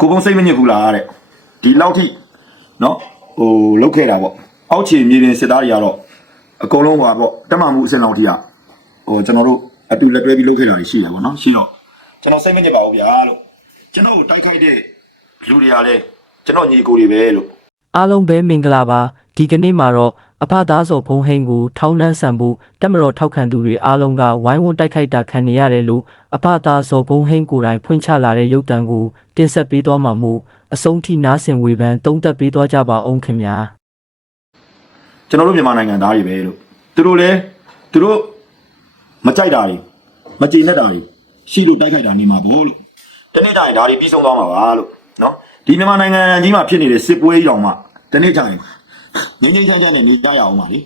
ကိုကုန်းစိတ်မညစ်ဘူးလားတဲ့ဒီလောက်ထိနော်ဟိုလောက်ခဲ့တာပေါ့အောက်ခြေမြေပြင်စစ်သားတွေကတော့အကုန်လုံးဟွာပေါ့တက်မှမှုအစင်လောက်ထိကဟိုကျွန်တော်တို့အတူလက်တွဲပြီးလုပ်ခဲ့တာတွေရှိတယ်ပေါ့နော်ရှိတော့ကျွန်တော်စိတ်မညစ်ပါဘူးဗျာလို့ကျွန်တော်ကိုတိုက်ခိုက်တဲ့လူတွေကလည်းကျွန်တော်ညီကိုတွေပဲလို့အားလုံးပဲမင်္ဂလာပါဒီကနေ့မှာတော့ အဖသားစော်ဖုံးဟိန်ကိုထောင်းနှန်းဆန်ဖို့တက်မတော်ထောက်ခံသူတွေအားလုံးကဝိုင်းဝန်းတိုက်ခိုက်တာခံနေရတယ်လို့အဖသားစော်ဖုံးဟိန်ကိုယ်တိုင်ဖွင့်ချလာတဲ့ရုပ်တံကိုတင်ဆက်ပေးသွားမှာမို့အဆုံးထိနားဆင်ဝေဖန်သုံးသပ်ပေးသွားကြပါအောင်ခင်ဗျာကျွန်တော်တို့မြန်မာနိုင်ငံသားတွေပဲလို့သူတို့လည်းသူတို့မကြိုက်တာတွေမကျေနပ်တာတွေရှိလို့တိုက်ခိုက်တာနေမှာပေါ့လို့တနေ့တိုင်းဒါတွေပြီးဆုံးသွားမှာပါလို့နော်ဒီမြန်မာနိုင်ငံကြီးမှာဖြစ်နေတဲ့စစ်ပွဲကြီးတောင်မှတနေ့တိုင်း ငင်းငင်းချမ်းချမ်းနဲ့နေကြရအောင်ပါလေ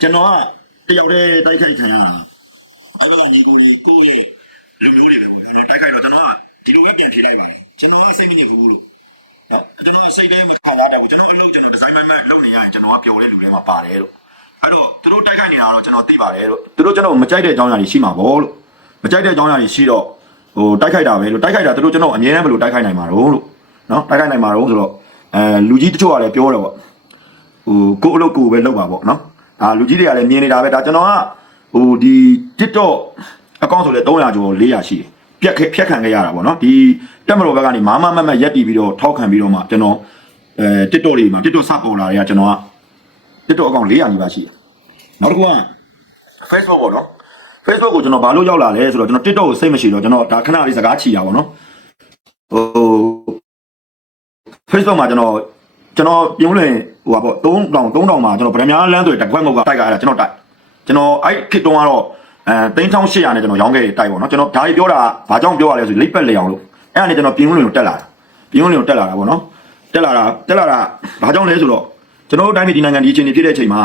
ကျွန်တော်ကတယောက်တည်းတိုက်ခိုက်ခံရတာအဲ့လိုဒီကိုကြီးကိုယ့်ရဲ့လူမျိုးတွေပဲပေါ့ကျွန်တော်တိုက်ခိုက်တော့ကျွန်တော်ကဒီလိုပဲပြန်ဖြေလိုက်ပါတယ်ကျွန်တော်ကစိတ်မနေဘူးလို့အဲကျွန်တော်စိတ်လေးမခံရတဲ့ဘူးကျွန်တော်အလုပ်ကျွန်တော်ဒီဇိုင်းမန်မန်လုပ်နေရရင်ကျွန်တော်ကပျော်တဲ့လူတွေမှာပါတယ်လို့အဲ့တော့သူတို့တိုက်ခိုက်နေတာတော့ကျွန်တော်သိပါတယ်လို့သူတို့ကျွန်တော်မကြိုက်တဲ့အကြောင်းအရာတွေရှိမှာပေါ့လို့မကြိုက်တဲ့အကြောင်းအရာတွေရှိတော့ဟိုတိုက်ခိုက်တာပဲလို့တိုက်ခိုက်တာသူတို့ကျွန်တော်အမြဲတမ်းဘယ်လိုတိုက်ခိုက်နိုင်မှာတော့လို့နော်တိုက်ခိုက်နိုင်မှာတော့ဆိုတော့အဲလူကြီးတချို့ကလည်းပြောတယ်ပေါ့ ဟိုကိုယ့်အလုပ်ကိုယ်ပဲလုပ်ပါပေါ့နော်အာလူကြီးတွေကလည်းမြင်နေတာပဲဒါကျွန်တော်ကဟိုဒီ TikTok အကောင့်ဆိုလဲ300ကျော်400ရှိတယ်ပြက်ခဲ့ဖြတ်ခံခဲ့ရတာပေါ့နော်ဒီတက်မတော်ဘက်ကနေမာမမတ်မတ်ရက်တီပြီးတော့ထောက်ခံပြီးတော့မှကျွန်တော်အဲ TikTok တွေမှာ TikTok စပေါ်လာတွေကကျွန်တော်က TikTok အကောင့်400နီးပါးရှိတယ်နောက်တစ်ခုက Facebook ပေါ့နော် Facebook ကိုကျွန်တော်ဘာလို့ရောက်လာလဲဆိုတော့ကျွန်တော် TikTok ကိုစိတ်မရှိတော့ကျွန်တော်ဒါခဏလေးစကားချီတာပေါ့နော်ဟို Facebook မှာကျွန်တော် ကျွန်တော်ပြုံးလင်ဟိုပါပေါ့3000 3000မှာကျွန်တော်ဗရမ ्या လမ်းဆိုတက်ခွက်ငုတ်ကတိုက်ကြရတာကျွန်တော်တိုက်ကျွန်တော်အဲ့ခစ်တုံးကတော့အဲ3800နဲ့ကျွန်တော်ရောင်းခဲ့တိုက်ပေါ့နော်ကျွန်တော်ဒါကြီးပြောတာဘာကြောင့်ပြောရလဲဆိုလိပ်ပက်လေအောင်လို့အဲ့ဒါနဲ့ကျွန်တော်ပြုံးလင်ကိုတက်လာတာပြုံးလင်ကိုတက်လာတာပေါ့နော်တက်လာတာတက်လာတာဘာကြောင့်လဲဆိုတော့ကျွန်တော်တို့တိုင်းပြည်ဒီနိုင်ငံဒီအခြေအနေဖြစ်တဲ့အချိန်မှာ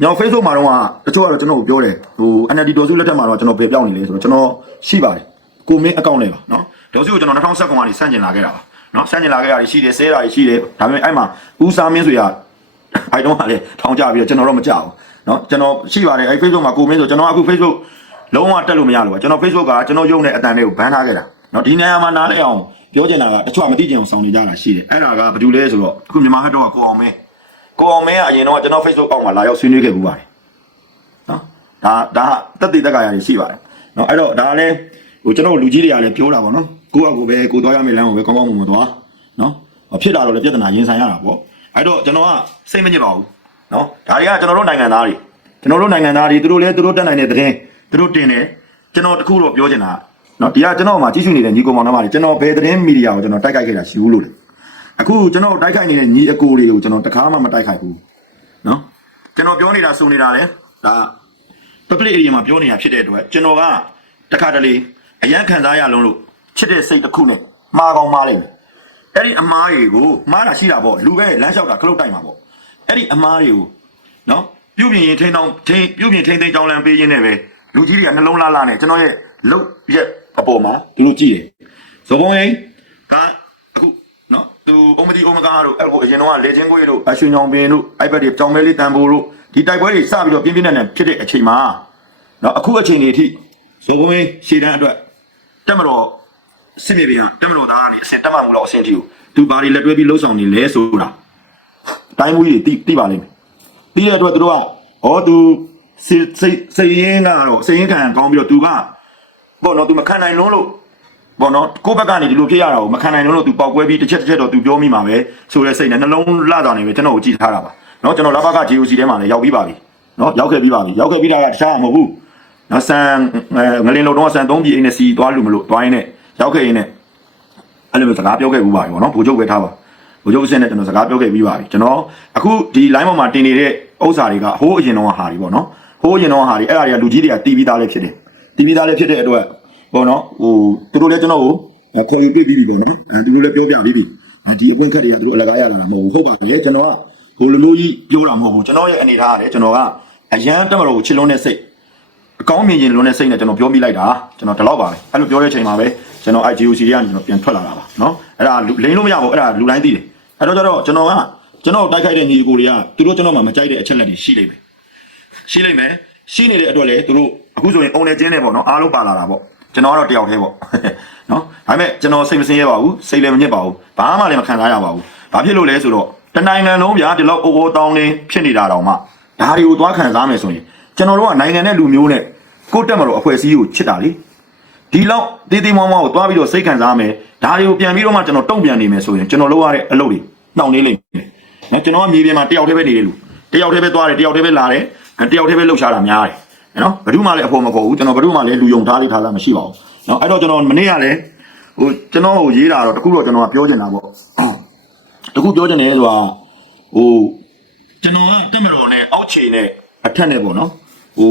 ကျွန်တော် Facebook မှာတော့တချို့ကတော့ကျွန်တော်ကိုပြောတယ်ဟို NLD ဒေါ်စုလက်ထက်မှာတော့ကျွန်တော်ပြေပြောင်းနေလေဆိုတော့ကျွန်တော်ရှိပါတယ်ကိုမင်းအကောင့်နဲ့ပါနော်ဒေါ်စုကိုကျွန်တော်2019ကနေစန့်ကျင်လာခဲ့တာပါ နော်စန့်ကျင်လာခဲ့တာရှိတယ်ဆဲတာရှိတယ်ဒါပေမဲ့အဲ့မှာဦးစားမင်းဆိုရအဲ့တော့ကလည်းထောင်ကြပြီးတော့ကျွန်တော်တော့မကြောက်ဘူးနော်ကျွန်တော်ရှိပါတယ်အဲ့ Facebook မှာကိုမင်းဆိုကျွန်တော်အခု Facebook လုံးဝတက်လို့မရလို့ပါကျွန်တော် Facebook ကကျွန်တော်ရုံတဲ့အတန်လေးကိုဘန်းထားခဲ့တာနော်ဒီနေရာမှာနားလဲအောင်ပြောချင်တာကတချို့ကမသိချင်အောင်စောင်းနေကြတာရှိတယ်အဲ့ဒါကဘာလို့လဲဆိုတော့အခုမြန်မာဟတ်တော့ကကိုအောင်မင်းကိုအောင်မင်းကအရင်တော့ကျွန်တော် Facebook အောက်မှာလာရောက်ဆွေးနွေးခဲ့ပူပါတယ်နော်ဒါဒါတက်တည်တက်ကရာတွေရှိပါတယ်နော်အဲ့တော့ဒါလည်းဟိုကျွန်တော်လူကြီးတွေကလည်းပြောတာပေါ့နော် ကိုယ့်အကူပဲကိုသွားရမယ့်လမ်းကိုပဲကောင်းကောင်းမွန်မွန်သွားနော်ဖြစ်တာတော့လည်းပြဿနာရင်ဆိုင်ရတာပေါ့အဲ့တော့ကျွန်တော်ကစိတ်မညစ်ပါဘူးနော်ဒါတွေကကျွန်တော်တို့နိုင်ငံသားတွေကျွန်တော်တို့နိုင်ငံသားတွေသူတို့လည်းသူတို့တက်နိုင်တဲ့သတင်းသူတို့တင်တယ်ကျွန်တော်တခုတော့ပြောချင်တာနော်ဒီကကျွန်တော်မှကြီးစုနေတဲ့ညီကောင်မောင်နှမတွေကျွန်တော်ဘယ်သတင်းမီဒီယာကိုကျွန်တော်တိုက်ခိုက်ခဲ့တာရှိဘူးလို့လေအခုကျွန်တော်တိုက်ခိုက်နေတဲ့ညီအကိုတွေကိုကျွန်တော်တခါမှမတိုက်ခိုက်ဘူးနော်ကျွန်တော်ပြောနေတာစုံနေတာလေဒါ public area မှာပြောနေတာဖြစ်တဲ့အတွက်ကျွန်တော်ကတခါတလေအရန်ခံစားရလုံးလို့ ချစ်တဲ့စိတ်တစ်ခုနဲ့မှားကောင်းမှားလိုက်တယ်အဲ့ဒီအမားတွေကိုမှားတာရှိတာပေါ့လူပဲလမ်းလျှောက်တာခလုတ်တိုက်မှာပေါ့အဲ့ဒီအမားတွေကိုနော်ပြုပြင်ရင်ထိန်းတောင်းထိန်းပြုပြင်ထိန်းသိမ်းကြောင်းလမ်းပေးရင်းနဲ့ပဲလူကြီးတွေကနှလုံးလားလားနဲ့ကျွန်တော်ရဲ့လုတ်ရက်အပေါ်မှာသူတို့ကြည့်တယ်ဇော်ဘုံရင်ကအခုနော်သူအုံမတီအုံမကားတို့အဲ့ကိုအရင်တော့လေချင်းကိုတို့အရွှေညောင်ပင်တို့အိုက်ဘက်တွေကြောင်မဲလေးတန်ဖိုးတို့ဒီတိုက်ပွဲတွေစပြီးတော့ပြင်းပြင်းထန်ထန်ဖြစ်တဲ့အချိန်မှာနော်အခုအချိန်တွေအထိဇော်ဘုံရင်ရှေ့တန်းအတွက်တက်မတော် စစ်မြေပြင်ကတက်မတော်သားကနေအစင်တက်မှမှုတော့အစင်တီကိုသူဘာတွေလက်တွဲပြီးလှုပ်ဆောင်နေလဲဆိုတာတိုင်းမှုကြီးတွေတိတိပါလိမ့်မယ်ပြီးတဲ့အတွက်သူတို့ကဩသူစိတ်စိတ်စိတ်ရင်းကတော့စိတ်ရင်းခံကောင်းပြီးတော့သူကပေါ့နော်သူမခံနိုင်လုံးလို့ပေါ့နော်ကိုယ့်ဘက်ကနေဒီလိုဖြစ်ရတာကိုမခံနိုင်လုံးလို့သူပေါက်ကွဲပြီးတစ်ချက်တစ်ချက်တော့သူပြောမိမှာပဲဆိုတဲ့စိတ်နဲ့နှလုံးလှတာနေပဲကျွန်တော်ကိုကြည်ထားတာပါနော်ကျွန်တော်လာဘက JOC ထဲမှာလည်းရောက်ပြီးပါပြီနော်ရောက်ခဲ့ပြီးပါပြီရောက်ခဲ့ပြီးတာကတခြားမဟုတ်ဘူးနော်ဆန်ငလင်းလုံးတော့ဆန်3ပြည်အိမ်နဲ့စီသွားလို့မလို့သွားရင်းနဲ့ ရောက်ခဲ့ရင်းနဲ့အဲ့လိုမျိုးစကားပြောခဲ့ဘူးပါပြီပေါ့နော်ဘူချုပ်ပဲထားပါဘူချုပ်စင်းနဲ့ကျွန်တော်စကားပြောခဲ့ပြီးပါပြီကျွန်တော်အခုဒီ line ပေါ်မှာတင်နေတဲ့ဥစ္စာတွေကဟိုးအရင်တော့ဟာတွေပေါ့နော်ဟိုးအရင်တော့ဟာတွေအဲ့ဒါတွေကလူကြီးတွေကတီးပြီးသားလေးဖြစ်တယ်တီးပြီးသားလေးဖြစ်တဲ့အတွက်ပေါ့နော်ဟိုသူတို့လည်းကျွန်တော်ကိုခေါ်ယူပြပြီးပြီပေါ့နော်အဲသူတို့လည်းပြောပြပြီးပြီဒီအပွင့်ခက်တွေကသူတို့အလကားရလာတာမဟုတ်ဘူးဟုတ်ပါလေကျွန်တော်ကဟိုလိုမျိုးကြီးပြောတာမဟုတ်ဘူးကျွန်တော်ရဲ့အနေထားကလည်းကျွန်တော်ကအရန်တက်မတော်ကိုချစ်လွန်းတဲ့စိတ်အကောင်းမြင်ခြင်းလုံးနဲ့စိတ်နဲ့ကျွန်တော်ပြောမိလိုက်တာကျွန်တော်ဒီလောက်ပါပဲအဲ့လိုပြောတဲ့ချိန်မှာပဲ ကျွန်တော် IGOC တွေကနေကျွန်တော်ပြန်ထွက်လာတာပါနော်အဲ့ဒါလိန်လို့မရဘူးအဲ့ဒါလူတိုင်းသိတယ်အဲ့တော့ကျတော့ကျွန်တော်ကကျွန်တော်တိုက်ခိုက်တဲ့ညီအကိုတွေကသူတို့ကျွန်တော်မှမကြိုက်တဲ့အချက်လက်တွေရှိနေပဲရှိနေမယ်ရှိနေတဲ့အတွက်လည်းသူတို့အခုဆိုရင်အုံနဲ့ကျင်းနေပေါ့နော်အားလုံးပါလာတာပေါ့ကျွန်တော်ကတော့တယောက်တည်းပေါ့နော်ဒါပေမဲ့ကျွန်တော်စိတ်မစင်းရပါဘူးစိတ်လည်းမညစ်ပါဘူးဘာမှလည်းမခံစားရပါဘူးဘာဖြစ်လို့လဲဆိုတော့တနိုင်ငံလုံးဗျာဒီလောက်အိုအိုတောင်းနေဖြစ်နေတာတောင်မှဒါတွေကိုသွားခံစားမယ်ဆိုရင်ကျွန်တော်တို့ကနိုင်ငံနဲ့လူမျိုးနဲ့ကိုတက်မလို့အဖွဲ့အစည်းကိုချစ်တာလေ ဒီလောက်တေးသေးမောင်းမောင်းကိုသွားပြီးတော့စိတ်ခံစားမယ်ဒါတွေကိုပြန်ပြီးတော့မှကျွန်တော်တုံ့ပြန်နေမယ်ဆိုရင်ကျွန်တော်လုပ်ရတဲ့အလုပ်တွေနှောင့်နှေးလိမ့်မယ်နော်ကျွန်တော်ကမြေပြင်မှာတယောက်တည်းပဲနေတယ်လူတယောက်တည်းပဲသွားတယ်တယောက်တည်းပဲလာတယ်တယောက်တည်းပဲလှုပ်ရှားတာများတယ်နော်ဘယ်သူမှလည်းအဖို့မခေါ်ဘူးကျွန်တော်ဘယ်သူမှလည်းလူယုံထားလေးထားတာမရှိပါဘူးနော်အဲ့တော့ကျွန်တော်မနေ့ကလည်းဟိုကျွန်တော်ကိုရေးတာတော့တခုတော့ကျွန်တော်ကပြောချင်တာပေါ့တခုပြောချင်တယ်ဆိုတာဟိုကျွန်တော်ကတက်မတော်နဲ့အောက်ခြေနဲ့အထက်နဲ့ပေါ့နော်ဟို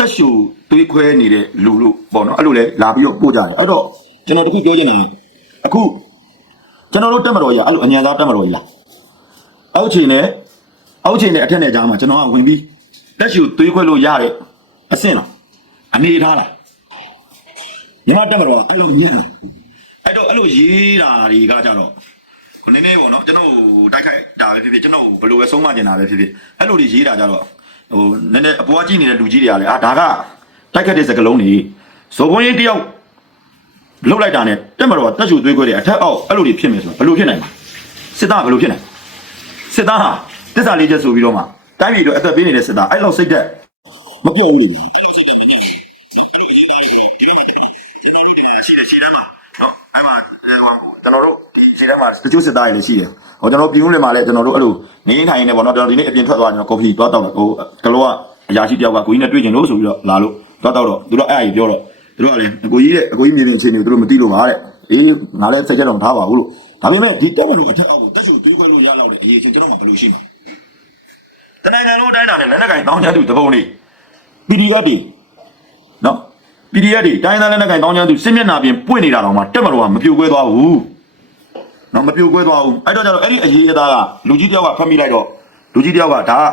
တက်ရှူသွေးခွဲနေတဲ့လူလို့ပေါ့နော်အဲ့လိုလဲလာပြီးတော့ပို့ကြတယ်အဲ့တော့ကျွန်တော်တခုပြောချင်တာကအခုကျွန်တော်တို့တက်မတော်ကြီးကအဲ့လိုအញ្ញံသားတက်မတော်ကြီးလားအောက်ခြေနဲ့အောက်ခြေနဲ့အထက်နဲ့ကြားမှာကျွန်တော်ကဝင်ပြီးတက်ရှူသွေးခွဲလို့ရတဲ့အဆင့်လားအနေထားလားညီမတက်မတော့အဲ့လိုညံ့အဲ့တော့အဲ့လိုရေးတာတွေကကြတော့ခနည်းနည်းပေါ့နော်ကျွန်တော်တိုက်ခိုက်တာပဲဖြစ်ဖြစ်ကျွန်တော်ဘယ်လိုပဲဆုံးမကျင်တာပဲဖြစ်ဖြစ်အဲ့လိုတွေရေးတာကြတော့ ဟိုနည်းနည်းအပေါ်ကကြည့်နေတဲ့လူကြီးတွေကလည်းအာဒါကတိုက်ခတ်တဲ့စကလုံးတွေဇော်ဘုန်းကြီးတယောက်လှုပ်လိုက်တာနဲ့တက်မတော့တက်ချူသွေးခွဲတယ်အထက်အောက်အဲ့လိုတွေဖြစ်မယ်ဆိုတော့ဘယ်လိုဖြစ်နိုင်မှာစစ်သားဘယ်လိုဖြစ်နိုင်စစ်သားဟာတစ္ဆာလေးချက်ဆိုပြီးတော့မှတိုင်းပြည်တော့အသက်ပေးနေတဲ့စစ်သားအဲ့လောက်စိတ်သက်မပြောဘူးလေနော်အဲ့မှာ ကျွန်တော်တို့ဒီခြေထဲမှာတချို့စစ်သားတွေလည်းရှိတယ်ဟိုကျွန်တော်ပြည်ဦးလင်မှာလည်းကျွန်တော်တို့အဲ့လိုငင်းထိုင်နေပေါ့နော်ကျွန်တော်ဒီနေ့အပြင်ထွက်သွားကျွန်တော်ကော်ဖီသွားတောက်တယ်ဟိုကလောကအရာရှိတယောက်ကကိုကြီးနဲ့တွေ့ကျင်လို့ဆိုပြီးတော့လာလို့သွားတောက်တော့သူတို့အဲ့အကြီးပြောတော့သူတို့ကလည်းအကိုကြီးတဲ့အကိုကြီးမြင်တဲ့အခြေအနေကိုသူတို့မသိလို့ပါတဲ့အေးငါလည်းစိတ်ကြတော့မထားပါဘူးလို့ဒါပေမဲ့ဒီတက်မလို့အထက်အောက်ကိုတက်ရှူတွေးခွဲလို့ရလောက်တဲ့အရေးချင်းကျွန်တော်မှဘယ်လိုရှိမှာတနင်္ဂနွေလုံးတိုင်းတာနဲ့လက်နက်ကင်တောင်းချသူတပုံလေး PDF တွေနော် PDF တွေတိုင်းသားလက်နက်ကင်တောင်းချသူစစ်မျက်နှာပြင်ပွင့်နေတာတော့မှတက်မလို့ကမပြိုကွဲသွားဘူးနော်မပြိုကွဲသွားဘူးအဲ့တော့ကျတော့အဲ့ဒီအရေးအသားကလူကြီးတယောက်ကဖတ်မိလိုက်တော့လူကြီးတယောက်ကဒါက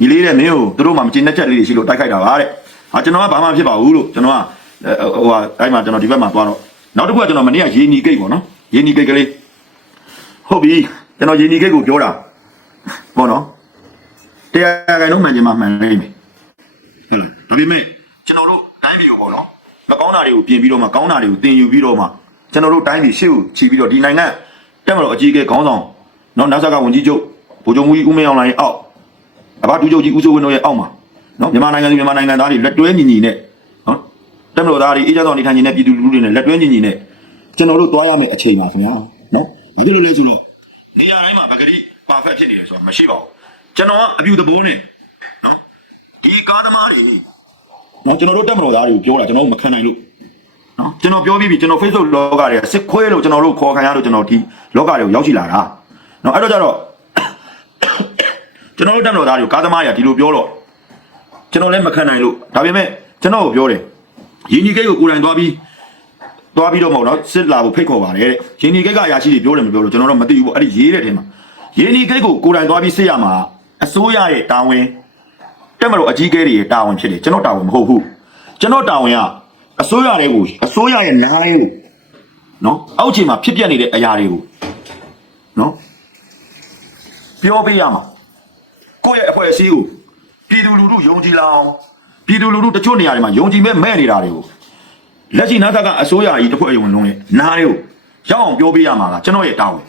ညီလေးတဲ့မင်းကိုသူတို့မှမကျင်တဲ့ချက်လေးတွေရှိလို့တိုက်ခိုက်တာပါတဲ့ဟာကျွန်တော်ကဘာမှဖြစ်ပါဘူးလို့ကျွန်တော်ကဟိုဟာအဲ့မှာကျွန်တော်ဒီဘက်မှာသွားတော့နောက်တစ်ခုကကျွန်တော်မနေ့ကရေနီဂိတ်ပေါ့နော်ရေနီဂိတ်ကလေးဟုတ်ပြီကျွန်တော်ရေနီဂိတ်ကိုပြောတာပေါ့နော်တရားခိုင်လုံးမှန်ချင်မှမှန်နေပြီဟုတ်လားဒါပေမဲ့ကျွန်တော်တို့တိုင်းပြည်ကိုပေါ့နော် မကောင်းတာတွေကိုပြင်ပြီးတော့မှကောင်းတာတွေကိုတင်ယူပြီးတော့မှကျွန်တော်တို့တိုင်းပြည်ရှေ့ကိုခြီးပြီးတော့ဒီနိုင်ငံတက်မလို့အကြီးအကဲခေါင်းဆောင်နော်နောက်ဆက်ကဝန်ကြီးချုပ်ဗိုလ်ချုပ်မူကြီးဦးမင်းအောင်လိုင်းရဲ့အောက်အဘဒူချုပ်ကြီးဦးစိုးဝင်းတို့ရဲ့အောက်မှာနော်မြန်မာနိုင်ငံသူမြန်မာနိုင်ငံသားတွေလက်တွဲညီညီနဲ့နော်တက်မလို့သားတွေအေးကြတော်နေထိုင်နေတဲ့ပြည်သူလူထုတွေနဲ့လက်တွဲညီညီနဲ့ကျွန်တော်တို့သွားရမယ့်အချိန်ပါခင်ဗျာနော်ဘာဖြစ်လို့လဲဆိုတော့နေရာတိုင်းမှာပဂတိပါဖက်ဖြစ်နေတယ်ဆိုတာမရှိပါဘူးကျွန်တော်ကအပြူတဘိုးနဲ့နော်ဒီကားသမားတွေ နော်ကျွန်တော်တို့တက်မတော်သားတွေကိုပြောတာကျွန်တော်တို့မခံနိုင်လို့နော်ကျွန်တော်ပြောပြီးပြီကျွန်တော် Facebook လောကတွေကစစ်ခွဲလို့ကျွန်တော်တို့ခေါ်ခံရလို့ကျွန်တော်ဒီလောကတွေကိုရောက်ရှိလာတာနော်အဲ့တော့ကျတော့ကျွန်တော်တို့တက်မတော်သားတွေကိုကားသမားတွေကဒီလိုပြောတော့ကျွန်တော်လည်းမခံနိုင်လို့ဒါပေမဲ့ကျွန်တော်ကိုပြောတယ်ယင်းဒီကိတ်ကိုကိုယ်တိုင်သွားပြီးသွားပြီးတော့မဟုတ်နော်စစ်လာဖို့ဖိတ်ခေါ်ပါတယ်တဲ့ယင်းဒီကိတ်ကအရာရှိတွေပြောတယ်မပြောလို့ကျွန်တော်တော့မသိဘူးပေါ့အဲ့ဒီရေးတဲ့ထဲမှာယင်းဒီကိတ်ကိုကိုယ်တိုင်သွားပြီးစစ်ရမှာအစိုးရရဲ့တာဝန် တက်မလို့အကြီးအကဲတွေရဲ့တာဝန်ဖြစ်တယ်ကျွန်တော်တာဝန်မဟုတ်ဘူးကျွန်တော်တာဝန်ကအစိုးရတွေကိုအစိုးရရဲ့နားလေးကိုနော်အောက်ခြေမှာဖြစ်ပျက်နေတဲ့အရာတွေကိုနော်ပြောပေးရမှာကိုယ့်ရဲ့အဖွဲ့အစည်းကိုပြည်သူလူထုယုံကြည်လာအောင်ပြည်သူလူထုတချို့နေရာတွေမှာယုံကြည်မဲ့မဲ့နေတာတွေကိုလက်ရှိနားကအစိုးရကြီးတစ်ဖွဲ့အဝင်လုံးရဲ့နားလေးကိုရောက်အောင်ပြောပေးရမှာကကျွန်တော်ရဲ့တာဝန်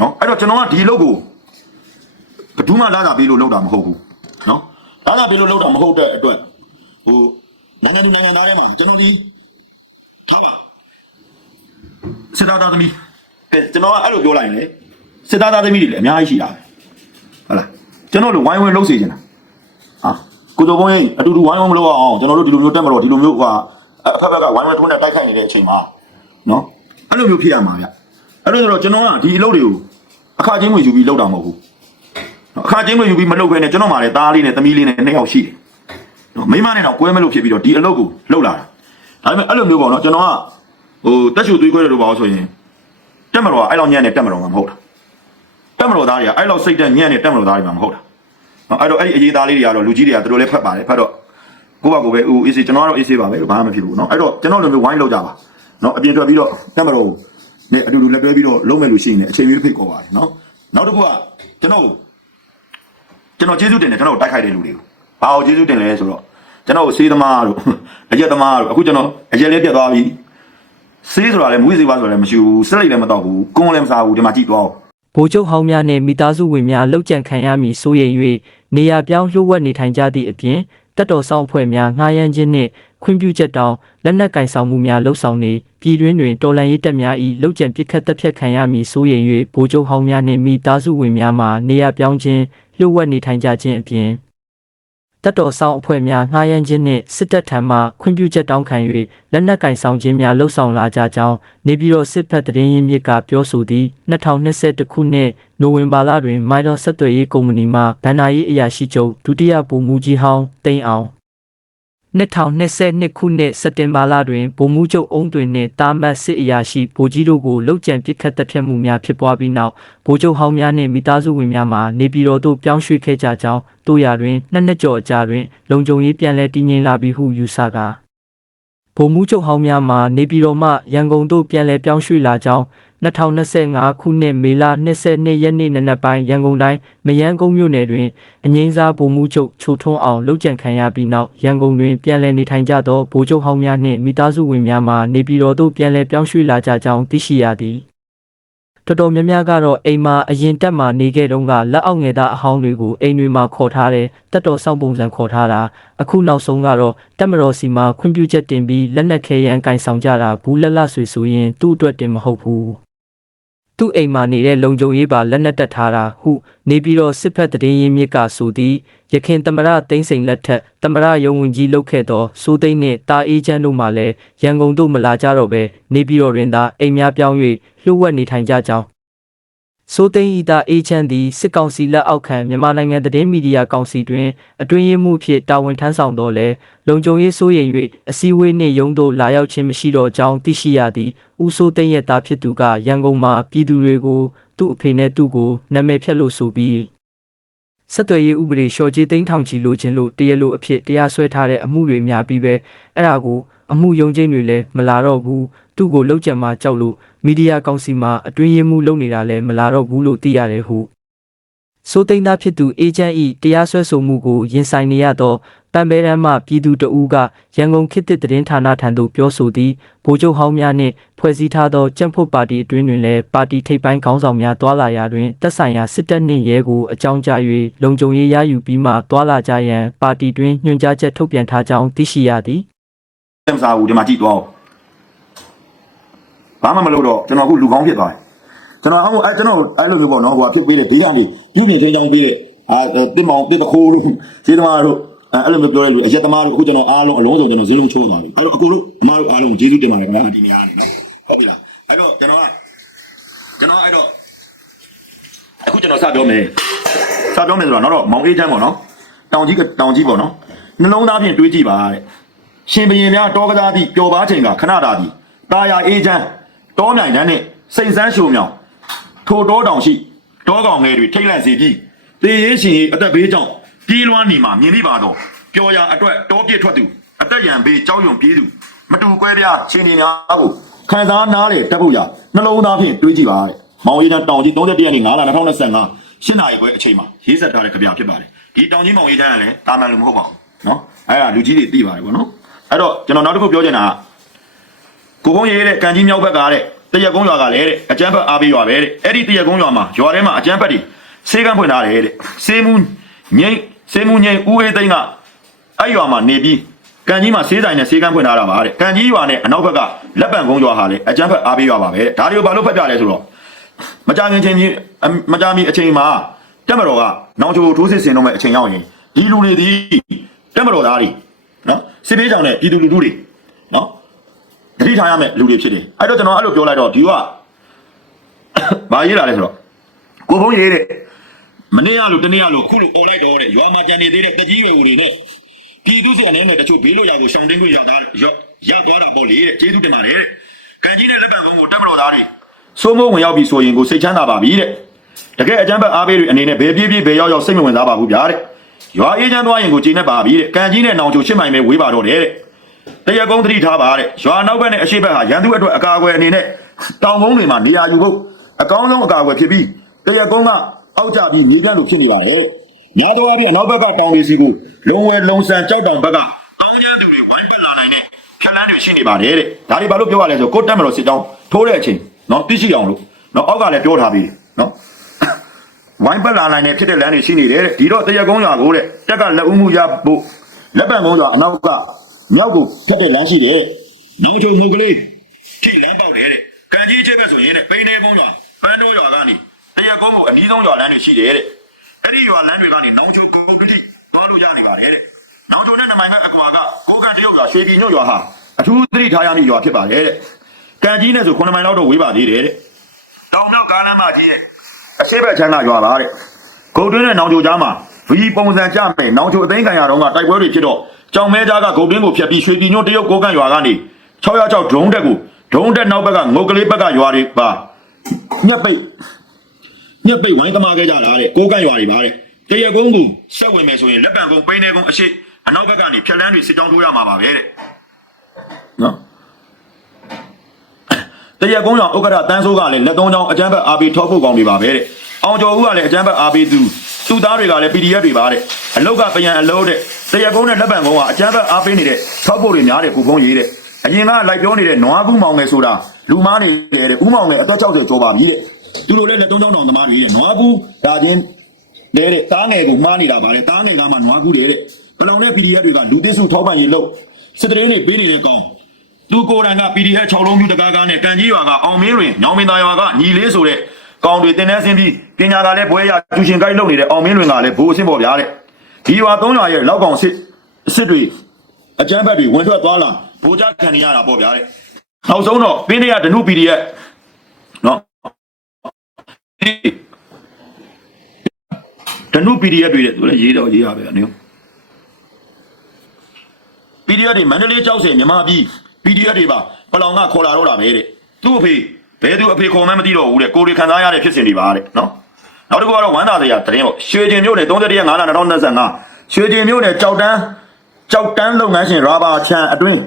နော်အဲ့တော့ကျွန်တော်ကဒီလုပ်ကိုဘယ်သူမှလာတာပေးလို့လုပ်တာမဟုတ်ဘူးနော် ဒါကဘယ်လိုလုပ်တာမဟုတ်တဲ့အတွက်ဟိုနိုင်ငံသူနိုင်ငံသားတွေမှာကျွန်တော်ဒီဟာပါစစ်သားသားသမီးအဲကျွန်တော်ကအဲ့လိုပြောလိုက်ရင်လေစစ်သားသားသမီးတွေလည်းအများကြီးရှိတာပဲဟုတ်လားကျွန်တော်တို့ဝိုင်းဝန်းလုပ်စေချင်တာဟာကိုတော်ဘုန်းကြီးအတူတူဝိုင်းဝန်းမလုပ်အောင်ကျွန်တော်တို့ဒီလိုမျိုးတက်မတော်ဒီလိုမျိုးဟာအဖက်ဖက်ကဝိုင်းဝန်းထိုးနဲ့တိုက်ခိုက်နေတဲ့အချိန်မှာနော်အဲ့လိုမျိုးဖြစ်ရမှာဗျအဲ့လိုဆိုတော့ကျွန်တော်ကဒီအလုပ်တွေကိုအခါချင်းဝင်ယူပြီးလုပ်တာမဟုတ်ဘူး အခါချင်းမယူပြီးမလုပ်ခဲနဲ့ကျွန်တော်မှလည်းသားလေးနဲ့သမီးလေးနဲ့နှစ်ယောက်ရှိတယ်နော်မိမနဲ့တော့ကွဲမလို့ဖြစ်ပြီးတော့ဒီအလုပ်ကိုလှုပ်လာတာဒါပေမဲ့အဲ့လိုမျိုးပေါ့နော်ကျွန်တော်ကဟိုတက်ချူသွေးခွဲတယ်လို့ပါဆိုရင်တက်မတော်ကအဲ့လောက်ညံ့နေတက်မတော်မှာမဟုတ်တာတက်မတော်သားတွေကအဲ့လောက်စိတ်တက်ညံ့နေတက်မတော်သားတွေမှာမဟုတ်တာနော်အဲ့တော့အဲ့ဒီအရေးသားလေးတွေကတော့လူကြီးတွေကသူတို့လည်းဖတ်ပါတယ်ဖတ်တော့ကိုယ့်ဘာကိုယ်ပဲဦးအေးစေကျွန်တော်ကတော့အေးစေပါပဲလို့ဘာမှမဖြစ်ဘူးနော်အဲ့တော့ကျွန်တော်လိုမျိုးဝိုင်းလောက်ကြပါနော်အပြင်ထွက်ပြီးတော့တက်မတော်နဲ့အတူတူလက်တွဲပြီးတော့လုံးမယ်လို့ရှိရင်လည်းအချိန်ကြီးဖိတ်ခေါ်ပါတယ်နော်နောက်တစ်ခုကကျွန်တော် ကျွန်တော်ကျေးဇူးတင်တယ်ကျွန်တော်တို့တိုက်ခိုက်တဲ့လူတွေကိုဘာလို့ကျေးဇူးတင်လဲဆိုတော့ကျွန်တော်ကိုစေးသမားတို့အရက်သမားတို့အခုကျွန်တော်အရက်လေးပြတ်သွားပြီစေးဆိုတာလည်းမွေးစေးပါဆိုတာလည်းမရှိဘူးစလိတ်လည်းမတော့ဘူးကွန်းလည်းမစားဘူးဒီမှာကြည့်သွားအောင်ဗိုလ်ချုပ်ဟောင်းများနှင့်မိသားစုဝင်များလှုပ်ကြံခံရမည်စိုးရိမ်၍နေရာပြောင်းလျှို့ဝှက်နေထိုင်ကြသည့်အပြင်တပ်တော်ဆောင်အဖွဲ့များငှားရမ်းခြင်းနှင့်ခွင့်ပြုချက်တောင်လက်နက်ကင်ဆောင်မှုများလှုပ်ဆောင်နေပြည်တွင်းတွင်တော်လှန်ရေးတပ်များ၏လှုပ်ကြံပစ်ခတ်တပ်ဖြတ်ခံရမည်စိုးရိမ်၍ဗိုလ်ချုပ်ဟောင်းများနှင့်မိသားစုဝင်များမှနေရာပြောင်းခြင်း လျှို့ဝှက်နေထိုင်ကြခြင်းအပြင်တပ်တော်ဆောင်အဖွဲ့များငှားရမ်းခြင်းနှင့်စစ်တပ်ထံမှခွင့်ပြုချက်တောင်းခံ၍လက်နက်ကင်ဆောင်ခြင်းများလှုပ်ဆောင်လာကြကြောင်းနေပြည်တော်စစ်ဖက်တရင်ရင်းမြစ်ကပြောဆိုသည်2021ခုနှစ်နိုဝင်ဘာလတွင်မိုင်တော်ဆက်သွယ်ရေးကုမ္ပဏီမှဗန်နာရေးအရာရှိချုပ်ဒုတိယဗိုလ်မှူးကြီးဟောင်းတိန်အောင် 2022ခုနှစ်စက်တင်ဘာလတွင်ဗိုလ်မှူးချုပ်အုံးတွင်နှင့်တာမတ်စစ်အရာရှိဗိုလ်ကြီးတို့ကိုလှုပ်ကြံပစ်ခတ်တပ်ဖြတ်မှုများဖြစ်ပွားပြီးနောက်ဗိုလ်ချုပ်ဟောင်းများနှင့်မိသားစုဝင်များမှနေပြည်တော်သို့ပြောင်းရွှေ့ခဲ့ကြကြောင်းတို့ရတွင်နှစ်နှစ်ကျော်အကြာတွင်လုံခြုံရေးပြန်လည်တည်ငြိမ်လာပြီဟုယူဆကာဗိုလ်မှူးချုပ်ဟောင်းများမှနေပြည်တော်မှရန်ကုန်သို့ပြန်လည်ပြောင်းရွှေ့လာကြောင်း 2025ခုနှစ်မေလ22ရက်နေ့နံနက်ပိုင်းရန်ကုန်တိုင်းမယန်းကုန်းမြို့နယ်တွင်အငိမ့်စားဗိုလ်မှူးချုပ်ချိုထွန်းအောင်လှုပ်ကြံခံရပြီးနောက်ရန်ကုန်တွင်ပြန်လည်နေထိုင်ကြသောဗိုလ်ချုပ်ဟောင်းများနှင့်မိသားစုဝင်များမှနေပြည်တော်သို့ပြန်လည်ပြောင်းရွှေ့လာကြကြောင်းသိရှိရသည်တော်တော်များများကတော့အိမ်မှာအရင်တက်မှနေခဲ့တုန်းကလက်အောက်ငယ်သားအဟောင်းတွေကိုအိမ်တွေမှာခေါ်ထားတယ်တက်တော်စောင့်ပုံစံခေါ်ထားတာအခုနောက်ဆုံးကတော့တက်မတော်စီမှာခွင့်ပြုချက်တင်ပြီးလက်နက်ခဲရန်ကင်ဆောင်ကြတာဘူးလက်လက်ဆွေဆိုရင်သူ့အတွက်တင်မဟုတ်ဘူး သူ့အိမ်မှာနေတဲ့လုံခြုံရေးပါလက်နက်တက်ထားတာဟုနေပြီးတော့စစ်ဖက်တရင်ရင်းမြစ်ကဆိုသည်ရခင်တမရသိန်းစိန်လက်ထက်တမရယုံဝင်ကြီးလုတ်ခဲ့သောစိုးသိန်းနှင့်တာအေးချမ်းတို့မှလည်းရန်ကုန်သို့မလာကြတော့ဘဲနေပြီးတော့တွင်သာအိမ်များပြောင်း၍လှုပ်ဝက်နေထိုင်ကြကြောင်း စိုးသိန်းဤသာအေးချမ်းသည်စစ်ကောင်စီလက်အောက်ခံမြန်မာနိုင်ငံသတင်းမီဒီယာကောင်စီတွင်အတွင်းရေးမှူးဖြစ်တာဝန်ထမ်းဆောင်တော်လဲလုံခြုံရေးစိုးရိမ်၍အစည်းအဝေးနှင့်ရုံးသို့လာရောက်ခြင်းမရှိတော့ကြောင်းသိရှိရသည်ဦးစိုးသိန်းရဲ့သားဖြစ်သူကရန်ကုန်မှာပြည်သူတွေကိုသူ့အဖေနဲ့သူ့ကိုနာမည်ဖြတ်လို့ဆိုပြီးဆက်သွယ်ရေးဥပဒေလျှော်ကြေးသိန်းထောင်ချီလိုခြင်းလို့တရားလိုအဖြစ်တရားစွဲထားတဲ့အမှုတွေများပြီးပဲအဲ့ဒါကိုအမှုယုံချင်းတွေလည်းမလာတော့ဘူး သူ့ကိုလောက်ကြံမှကြောက်လို့မီဒီယာကောင်စီမှာအတွင်းရေးမှုလုပ်နေတာလည်းမလာတော့ဘူးလို့သိရတယ်ဟုစိုးသိန်းသားဖြစ်သူအေဂျင့်ဤတရားစွဲဆိုမှုကိုရင်ဆိုင်နေရသောတံပဲရန်မှပြည်သူတဦးကရန်ကုန်ခေတ်သစ်သတင်းဌာနထံသို့ပြောဆိုသည်ဗိုလ်ချုပ်ဟောင်းများနှင့်ဖွဲ့စည်းထားသောကြံ့ဖို့ပါတီအတွင်းတွင်လည်းပါတီထိပ်ပိုင်းခေါင်းဆောင်များတွာလာရာတွင်တက်ဆိုင်ရာစစ်တပ်နှင့်ရဲကိုအကြောင်းကြား၍လုံခြုံရေးရယူပြီးမှတွာလာကြရန်ပါတီတွင်ညွှန်ကြားချက်ထုတ်ပြန်ထားကြောင်းသိရှိရသည်မစားဘူးဒီမှာကြည့်သွားအောင် ဘာမှမလုပ်တော့ကျွန်တော်အခုလူကောင်းဖြစ်သွားတယ်ကျွန်တော်အခုအဲကျွန်တော်အဲ့လိုမျိုးပေါ့နော်ဟိုဖြစ်ပေးတယ်ဘေးကနေပြုပြင်ချင်းချောင်းပေးတယ်အာတစ်မောင်တစ်တခိုးလို့ခြေသမားတို့အဲ့လိုမျိုးပြောတဲ့လူအရက်သမားတို့အခုကျွန်တော်အားလုံးအလုံးစုံကျွန်တော်ဇင်းလုံးချိုးသွားပြီအဲ့တော့အခုလို့အမားတို့အားလုံးကျေးဇူးတင်ပါတယ်ခင်ဗျာဒီနေရာကနေနော်ဟုတ်ပြီလားအဲ့တော့ကျွန်တော်ကကျွန်တော်အဲ့တော့အခုကျွန်တော်စပြောမယ်စပြောမယ်ဆိုတော့တော့မောင်အေးချမ်းပေါ့နော်တောင်ကြီးကတောင်ကြီးပေါ့နော်နှလုံးသားဖြင့်တွေးကြည့်ပါတဲ့ရှင်ဘရင်များတောကစားသည့်ပျော်ပါချိန်ကခဏတာသည်တာယာအေးချမ်း တောနိုင်တန်းနှင့်စိန်ဆန်းရှုံမြောင်ထိုတောတောင်ရှိတောကောင်ငယ်တွေထိတ်လန့်စေပြီးတေးရေးရှင်၏အသက်ဘေးကြောင့်ပြေးလွှမ်းနေမှာမြင်မိပါတော့ပျော်ရာအတွက်တောပြစ်ထွက်သူအသက်ရန်ဘေးကြောက်ရွံပြေးသူမတူကွဲပြားရှင်နေများကိုခံစားနားလေတက်ဖို့ရနှလုံးသားဖြင့်တွေးကြည့်ပါတဲ့မောင်ရီတန်းတောင်ကြီး31ရက်နေ့9လ2025ရှင်းနာရီခွဲအချိန်မှာရေးဆက်ထားတဲ့ကြပြဖြစ်ပါတယ်ဒီတောင်ကြီးမောင်ရီတန်းကလည်းတာမန်လူမဟုတ်ပါဘူးเนาะအဲ့ဒါလူကြီးတွေသိပါတယ်ဗောနော် အဲ့တော့ကျွန်တော်နောက်တစ်ခုပြောချင်တာက ကိုကုန်းရေးတဲ့ကံကြီးမြောက်ဘက်ကတဲ့တရက်ကုန်းရွာကလည်းတဲ့အကျန်းဖက်အားပေးရွာပဲတဲ့အဲ့ဒီတရက်ကုန်းရွာမှာရွာထဲမှာအကျန်းဖက်တွေစေးကန်းဖွင့်ထားတယ်တဲ့စေးမှုငိမ့်စေးမှုငိမ့်ဦးအေးသိန်းကအဲ့ရွာမှာနေပြီးကံကြီးမှာစေးဆိုင်နဲ့စေးကန်းဖွင့်ထားတာပါတဲ့ကံကြီးရွာနဲ့အနောက်ဘက်ကလက်ပံကုန်းရွာဟာလေအကျန်းဖက်အားပေးရွာပါပဲတဲ့ဒါတွေကိုဘာလို့ဖက်ပြလဲဆိုတော့မကြခင်ချင်းကြီးအမကြမီအချိန်မှာတက်မတော်ကနောင်ချိုထိုးစစ်ဆင်တော့မဲ့အချိန်ရောက်ရင်ဒီလူတွေဒီတက်မတော်သားတွေနော်စစ်ပေးကြောင်တဲ့ပြည်သူလူထုတွေနော် တတိထားရမယ့်လူတွေဖြစ်တယ်အဲ့တော့ကျွန်တော်အဲ့လိုပြောလိုက်တော့ဒီကဘာရေးလာလဲဆိုတော့ကိုဘုံရေးတဲ့မနေ့ကလို့တနေ့ကလို့အခုလို့អော်လိုက်တော့တဲ့ရွာမှာကြံနေသေးတဲ့တကြီးငယ်တွေနဲ့ပြည်သူစီအနေနဲ့တချို့ဘေးလို့ရကိုရှောင်းတင်းခွင့်ရောက်သားရောက်ရောက်သွားတာပေါ့လေတဲ့ကျေးဇူးတင်ပါတယ်တဲ့ကံကြီးနဲ့လက်ပံကုန်းကိုတက်မတော်သားတွေစိုးမိုးဝင်ရောက်ပြီဆိုရင်ကိုစိတ်ချမ်းသာပါပြီတဲ့တကယ်အကြမ်းဖက်အားပေးတွေအနေနဲ့ဘယ်ပြေးပြေးဘယ်ရောက်ရောက်စိတ်မဝင်စားပါဘူးဗျာတဲ့ရွာအေးချမ်းသွားရင်ကိုချိန်နဲ့ပါပြီတဲ့ကံကြီးနဲ့နောင်ချိုရှစ်မိုင်ပဲဝေးပါတော့တယ်တဲ့ တရကုန်းသတိထားပါတဲ့ရွာနောက်ဘက်နဲ့အရှိဘက်ဟာရန်သူအတွက်အကာအကွယ်အနေနဲ့တောင်ကုန်းတွေမှာနေရာယူဖို့အကောင်းဆုံးအကာအကွယ်ဖြစ်ပြီးတရကုန်းကအောက်ကျပြီးမြေပြန့်လို့ဖြစ်နေပါတယ်များသောအားဖြင့်နောက်ဘက်ကတောင်တွေစီကိုလုံဝဲလုံဆန်ကြောက်တောင်ဘက်ကအာင်းကျန်းသူတွေဝိုင်းပတ်လာနိုင်တဲ့ဖြတ်လန်းတွေရှိနေပါတယ်တဲ့ဒါတွေဘာလို့ပြောရလဲဆိုကိုတက်မလို့စစ်ကြောင်းထိုးတဲ့အချိန်နော်သိရှိအောင်လို့နော်အောက်ကလည်းပြောထားပြီးနော်ဝိုင်းပတ်လာနိုင်တဲ့ဖြစ်တဲ့လမ်းတွေရှိနေတယ်တဲ့ဒီတော့တရကုန်းရွာကိုတဲ့တက်ကလက်ဦးမှုရဖို့လက်ပံကုန်းရွာအနောက်က မြောက်ကိုဖြတ်တဲ့လမ်းရှိတယ်နောင်ချုံမုတ်ကလေးထိလမ်းပေါက်တယ်တဲ့ကံကြီးချစ်ဘက်ဆိုရင်တဲ့ပိန်းနေကုန်းရွာပန်းတိုးရွာကနေတရကုန်းကိုအနည်းဆုံးရွာလမ်းတွေရှိတယ်တဲ့အဲ့ဒီရွာလမ်းတွေကနေနောင်ချုံကုန်းတိသွားလို့ရနေပါတယ်တဲ့နောင်ချုံနဲ့နမိုင်ကအကွာကကိုကန်တရုတ်ရွာရွှေပြည်ညွတ်ရွာဟာအထူးသတိထားရမည့်ရွာဖြစ်ပါတယ်တဲ့ကံကြီးနဲ့ဆို9မိုင်လောက်တော့ဝေးပါသေးတယ်တဲ့တောင်မြောက်ကားလမ်းမကြီးရဲ့အရှိဘက်ချမ်းသာရွာပါတဲ့ဂုတ်တွင်းနဲ့နောင်ချိုကြားမှာဗီပုံစံကြမယ်နောင်ချိုအသိမ်းခံရတော့ကတိုက်ပွဲတွေဖြစ်တော့ ကြောင်မဲကြားကဂုတ်တွင်းကိုဖျက်ပြီးရွှေပြည်ညွန့်တရုတ်ကိုကန့်ရွာကနေ6ရောက်6ဒရုန်းတက်ကိုဒရုန်းတက်နောက်ဘက်ကငုတ်ကလေးဘက်ကရွာတွေပါညက်ပိတ်ညက်ပိတ်ဝိုင်းသမားခဲ့ကြတာတဲ့ကိုကန့်ရွာတွေပါတဲ့တရကုန်းကိုဆက်ဝင်မယ်ဆိုရင်လက်ပံကုန်းပိန်းနေကုန်းအရှိအနောက်ဘက်ကနေဖြက်လန်းတွေစစ်ကြောင်းထိုးရမှာပါပဲတဲ့နော်တရက်ကုန်းကြောင့်ဥက္ကဋ္ဌတန်းဆိုးကလည်းလက်သုံးချောင်းအကျန်းဘက်အာဘီထောက်ဖို့ကောင်းနေပါပဲတဲ့။အောင်ကျော်ဦးကလည်းအကျန်းဘက်အာဘီသူသူ့သားတွေကလည်း PDF တွေပါတဲ့အလုတ်ကပြန်အလုတ်တဲ့ တရက်ကုန်းနဲ့လက်ပံကုန်းကအကျန်းဘက်အားပေးနေတဲ့ထောက်ဖို့တွေများတဲ့ပူဖုံးရေးတဲ့အရင်ကလိုက်ပြောနေတဲ့နွားကူးမောင်ငယ်ဆိုတာလူမားနေတယ်တဲ့ဥမောင်ငယ်အသက်60ကျော်ပါပြီတဲ့သူတို့လည်းလက်သုံးချောင်းတောင်သမားတွေတဲ့နွားကူးဒါချင်းတဲ့တဲ့တားငယ်ကိုမှားနေတာပါလေတားငယ်ကမှနွားကူးတယ်တဲ့ဘလောင်တဲ့ PDF တွေကလူသစ်စုထောက်ပံ့ရေးလို့စစ်တရင်တွေပေးနေတဲ့ကောင်သူကိုယ်တိုင်က PDF 6လုံးပြူတကားကားနဲ့ကံကြီးရွာကအောင်မင်းတွင်ညောင်မင်းသားရွာကညီလေးဆိုတဲ့ကောင်တွေတင်နေဆင်းပြီးပညာကလည်းဘွဲရကျူရှင်ကိုက်လုပ်နေတဲ့အောင်မင်းတွင်ကလည်းဘိုးအဆင့်ပေါ်ဗျာတဲ့ ဒီရွာ၃ရွာရဲ့လောက်ကောင်စစ်အစ်စ်တွေအကျန်းဘက်တွေဝင်ထွက်သွားလာဘိုးကြခံနေရတာပေါ့ဗျာတဲ့နောက်ဆုံးတော့ပင်းရဒနု PDF နော်ဒနု PDF တွေတဲ့သူလည်းရေးတော့ရေးရပဲအနည်း PDF တွေမန္တလေးကြောက်စင်မြမပြည် PDF တွေပါပလောင်ကခေါ်လာတော့တာပဲတဲ့သူ့အဖေဘယ်သူအဖေခေါ်မှန်းမသိတော့ဘူးတဲ့ကိုယ်တွေခံစားရတဲ့ဖြစ်စဉ်တွေပါတဲ့နော် နောက်တစ်ခုကတော့ဝမ်းသာစရာသတင်းပေါ့ရွှေကျင်မြို့နယ်31ရက်5လ2025ရွှေကျင်မြို့နယ်ကြောက်တန်းကြောက်တန်းလုပ်ငန်းရှင်ရာဘာချန်အတွင်း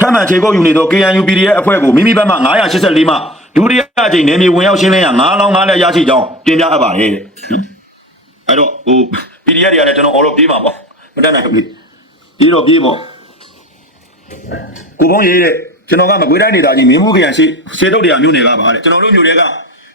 ထပ်မံခြေကုပ်ယူနေသော KNU PDF အဖွဲ့ကိုမိမိဘက်မှ984မှဒုတိယအကြိမ်နယ်မြေဝင်ရောက်ရှင်းလင်းရ9လောင်း9လက်ရရှိကြောင်းတင်ပြအပ်ပါတယ်တဲ့အဲ့တော့ဟို PDF တွေကလည်းကျွန်တော်အော်လို့ပြေးမှာပေါ့မတတ်နိုင်ဘူးပြေးတော့ပြေးပေါ့ကိုဖုံးရေးတဲ့ကျွန်တော်ကမကွေးတိုင်းဒေသကြီးမင်းမှုခရိုင်ရှိရှေတုတ်တရားမြို့နယ်ကပါတဲ့ကျွန်တော်တို့မြို့တွေက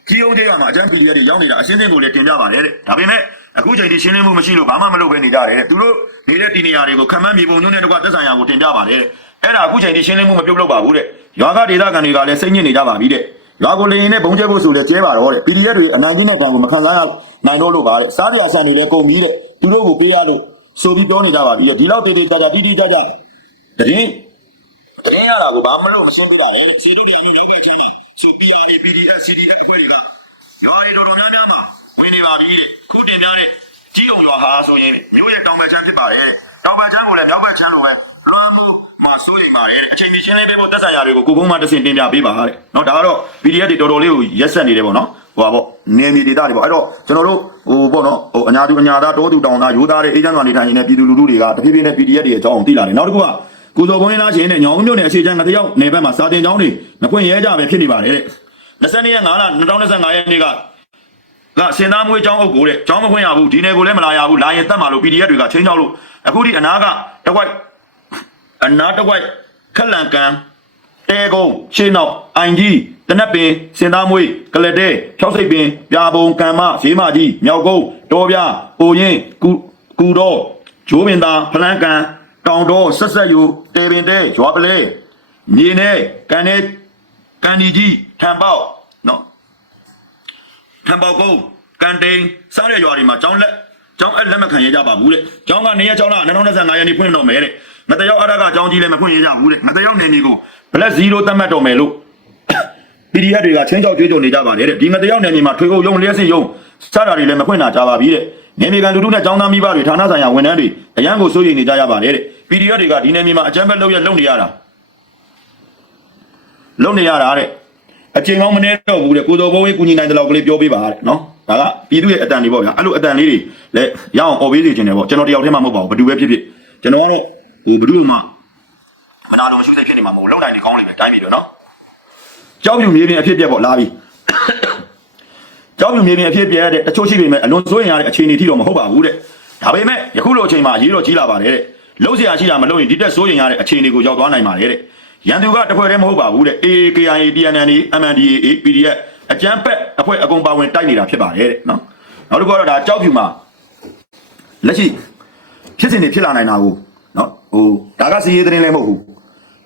ကြီးအောင်ကျေးရွာမှာအကျန်း PDF တွေရောက်နေတာအရှင်းစင်းကိုလည်းတင်ပြပါတယ်တဲ့ဒါပေမဲ့အခုချိန်ထိရှင်းလင်းမှုမရှိလို့ဘာမှမလုပ်ဘဲနေကြတယ်တဲ့သူတို့နေတဲ့တီနေရာတွေကိုခံမှန်းမြေပုံညွှန်းတဲ့တော့သက်ဆိုင်ရာကိုတင်ပြပါတယ်တဲ့အဲ့ဒါအခုချိန်ထိရှင်းလင်းမှုမပြုတ်လို့ပါဘူးတဲ့ရွာကဒေသခံတွေကလည်းစိတ်ညစ်နေကြပါပြီတဲ့ရွာကိုလေရင်နဲ့ဘုံကျဲဖို့ဆိုလဲကျဲပါတော့တဲ့ PDF တွေအနိုင်ကြီးနဲ့တံကိုမခံစားရနိုင်တော့လို့ပါတဲ့စားရဆန်တွေလည်းကုန်ပြီတဲ့သူတို့ကိုပေးရလို့ဆိုပြီးပြောနေကြပါပြီတဲ့ဒီလောက်တေးတေးကြကြတီးတီးကြကြတရင်တရင်ရတာကိုဘာမှမလို့မရှင်းပြတာလေစီတို့ပြည်ကြီးလုံးဝချမ်းသာ ဆို PRA PDF CDF အဖွဲ့တွေကရွာရီတော်တော်များများမှာဝင်နေပါပြီတဲ့ခုတင်များတဲ့ကြီးအောင်ရွာဟာဆိုရင်မြို့ရဲ့တောင်ပံချမ်းဖြစ်ပါတယ်တဲ့တောင်ပံချမ်းကိုလည်းတောင်ပံချမ်းလိုပဲလွမ်းမှုမှာစိုးရိမ်ပါတယ်တဲ့အချိန်ကြီးရှင်းလင်းပေးဖို့သက်ဆိုင်ရာတွေကိုကိုကုန်းမတဆင်တင်ပြပေးပါတဲ့เนาะဒါကတော့ PDF တွေတော်တော်လေးကိုရက်ဆက်နေတယ်ပေါ့နော်ဟိုပါပေါ့နေမြေဒေတာတွေပေါ့အဲ့တော့ကျွန်တော်တို့ဟိုပေါ့နော်ဟိုအညာသူအညာသားတောသူတောင်သားရိုးသားတဲ့အေဂျင့်ကနေထိုင်နေတဲ့ပြည်သူလူထုတွေကတဖြည်းဖြည်းနဲ့ PDF တွေအကြောင်းသိလာတယ်နောက်တစ်ခုက ကိုစော်ဘုန်းရင်းသားရှင်နဲ့ညောင်ဦးမြို့နယ်အခြေချမ်းငတယောက်နယ်ဘက်မှာစာတင်ကျောင်းတွေမဖွင့်ရဲကြပဲဖြစ်နေပါတယ်တဲ့22ရက်5လ2025ရက်နေ့ကကစင်သားမွေးကျောင်းအုပ်ကိုတဲ့ကျောင်းမဖွင့်ရဘူးဒီနယ်ကိုလည်းမလာရဘူးလာရင်တတ်မှာလို့ PDF တွေကချင်းချောက်လို့အခုဒီအနာကတဝိုက်အနာတဝိုက်ခက်လန်ကန်တဲကုန်းရှေးနောက်အိုင်ကြီးတနက်ပင်စင်သားမွေးကလတဲဖြောက်စိတ်ပင်ပြာပုံကံမရေးမကြီးမြောက်ကုန်းတော်ပြအိုရင်ကူကူတော့ဂျိုးပင်သာဖလန်းကန် တောင်တော်ဆက်ဆက်ယူတေပင်တဲရွာပလဲမြေနဲ့ကန်နဲ့ကန်ဒီကြီးထံပေါက်နော်ထံပေါက်ကုန်းကန်တိန်စားတဲ့ရွာတွေမှာကျောင်းလက်ကျောင်းအပ်လက်မခံရကြပါဘူးတဲ့ကျောင်းကနေရကျောင်းလာ2025ရက်နေ့ဖွင့်တော့မယ်တဲ့မတယောက်အရကကျောင်းကြီးလည်းမဖွင့်ရကြဘူးတဲ့မတယောက်နေမျိုးကိုဘလက်0သတ်မှတ်တော့မယ်လို့ PDF တွေကချင်းချောက်ကြွေးကြော်နေကြပါတယ်တဲ့ဒီမတယောက်နယ်မြေမှာထွေအုပ်ရုံလျှက်စစ်ရုံစတာတွေလည်းမဖွင့်တာကြပါပြီတဲ့ နေမြေကန်လူထုနဲ့ចောင်းသားမိဘတွေဌာနဆိုင်ရာဝန်ထမ်းတွေအရန်ကိုစိုးရိမ်နေကြရပါတယ်တဲ့ PDF တွေကဒီနယ်မြေမှာအကြမ်းဖက်လုပ်ရလုပ်နေရတာလုပ်နေရတာတဲ့အချိန်ကောင်းမနေတော့ဘူးတဲ့ကိုတော်ဘုံကြီးကုညီနိုင်တဲ့လောက်ကလေးပြောပေးပါတဲ့နော်ဒါကပြည်သူရဲ့အတန်တွေပေါ့ဗျာအဲ့လိုအတန်လေးတွေလည်းရအောင်អော်ပေးစီခြင်းတယ်ပေါ့ကျွန်တော်တယောက်တည်းမှမဟုတ်ပါဘူးဘယ်သူပဲဖြစ်ဖြစ်ကျွန်တော်ကတော့ဟိုဘယ်သူမှမနာတော့ရှုစိတ်ဖြစ်နေမှာမဟုတ်လောက်နိုင်နေကောင်းနေမယ်တိုင်းပြည်တော့နော်ကြောက်ပြူမြေပြင်အဖြစ်ပြက်ပေါ့လာပြီ ကြောက်ပြမြေပြင်အဖြစ်ပြရတဲ့တချို့ရှိပေမဲ့အလွန်စိုးရင်ရတဲ့အခြေအနေထိတော့မဟုတ်ပါဘူးတဲ့ဒါပေမဲ့ယခုလိုအချိန်မှာရေးတော့ကြီးလာပါတယ်တဲ့လုံးစရာရှိတာမလုံးရင်ဒီတက်စိုးရင်ရတဲ့အခြေအနေကိုရောက်သွားနိုင်ပါတယ်တဲ့ရန်သူကတပွဲတည်းမဟုတ်ပါဘူးတဲ့ AAKIA TNN MNDAA PDF အကြမ်းဖက်အဖွဲ့အကုန်ပါဝင်တိုက်နေတာဖြစ်ပါတယ်တဲ့နော်နောက်တစ်ခုကတော့ဒါကြောက်ဖြူမှာလက်ရှိဖြစ်စဉ်တွေဖြစ်လာနိုင်တာကိုနော်ဟိုဒါကစီးရေးသတင်းလည်းမဟုတ်ဘူး